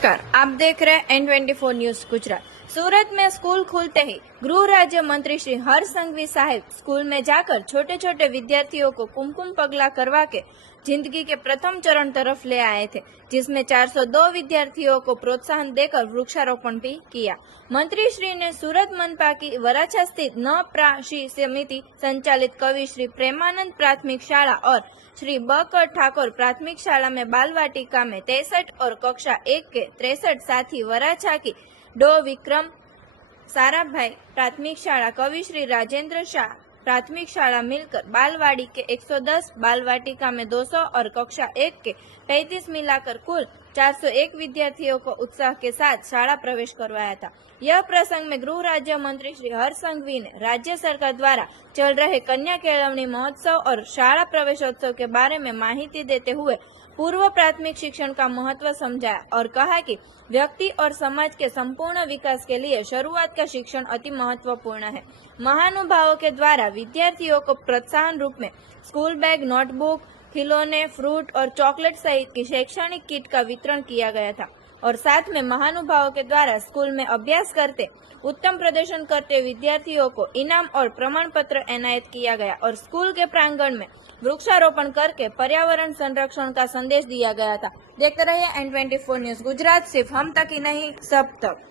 नमस्कार, आप देख रहे हैं N24 न्यूज गुजरात। सूरत में स्कूल खुलते ही गृह राज्य मंत्री श्री हर्ष संघवी साहिब स्कूल में जाकर छोटे छोटे विद्यार्थियों को कुमकुम पगला करवा के जिंदगी के प्रथम चरण तरफ ले आए थे, जिसमें 402 विद्यार्थियों को प्रोत्साहन देकर वृक्षारोपण भी किया। मंत्री श्री ने सूरत मनपा की वराछा स्थित नप्राशी समिति संचालित कवि श्री प्रेमानंद प्राथमिक शाला और श्री ब.क. ठाकुर प्राथमिक शाला में बाल वाटिका में 63 और कक्षा 1 के 63 साथी वराछा की डो विक्रम साराभाई प्राथमिक शाला कवि श्री राजेंद्र शाह प्राथमिक शाला मिलकर बालवाड़ी के 110, बाल वाटिका में 200 और कक्षा 1 के 35 मिलाकर कुल 401 विद्यार्थियों को उत्साह के साथ शाला प्रवेश करवाया था। यह प्रसंग में गृह राज्य मंत्री श्री हर्ष संघवी ने राज्य सरकार द्वारा चल रहे कन्या केळवणी महोत्सव और शाला प्रवेशोत्सव के बारे में माहिती देते हुए पूर्व प्राथमिक शिक्षण का महत्व समझाया और कहा कि व्यक्ति और समाज के संपूर्ण विकास के लिए शुरुआत का शिक्षण अति महत्वपूर्ण है। महानुभावों के द्वारा विद्यार्थियों को प्रोत्साहन रूप में स्कूल बैग, नोटबुक, खिलौने, फ्रूट और चॉकलेट सहित की शैक्षणिक किट का वितरण किया गया था और साथ में महानुभावों के द्वारा स्कूल में अभ्यास करते उत्तम प्रदर्शन करते विद्यार्थियों को इनाम और प्रमाण पत्र एनायत किया गया और स्कूल के प्रांगण में वृक्षारोपण करके पर्यावरण संरक्षण का संदेश दिया गया था। देखते रहिए N24 न्यूज गुजरात, सिर्फ हम तक ही नहीं सब तक।